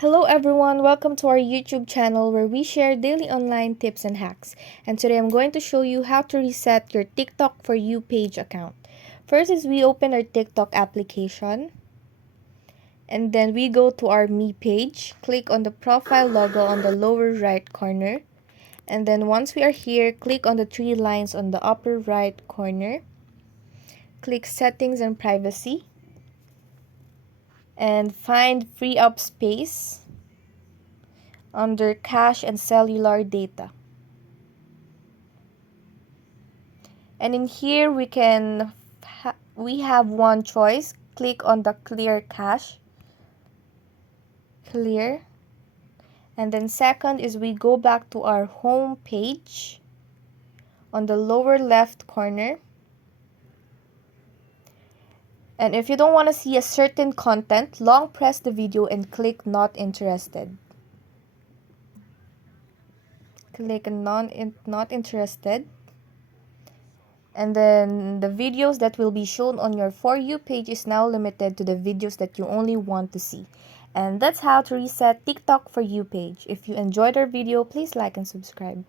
Hello everyone, welcome to our YouTube channel where we share daily online tips and hacks. And today I'm going to show you how to reset your TikTok For You page account. First is we open our TikTok application. And then we go to our Me page. Click on the profile logo on the lower right corner. And then once we are here, click on the three lines on the upper right corner. Click Settings and Privacy. And find Free Up Space under Cache and Cellular Data. And in here we have one choice. Click on the clear cache. Clear. And then second is we go back to our home page on the lower left corner. And if you don't want to see a certain content, long press the video and click not interested. Click not interested. And then the videos that will be shown on your For You page is now limited to the videos that you only want to see. And that's how to reset TikTok For You page. If you enjoyed our video, please like and subscribe.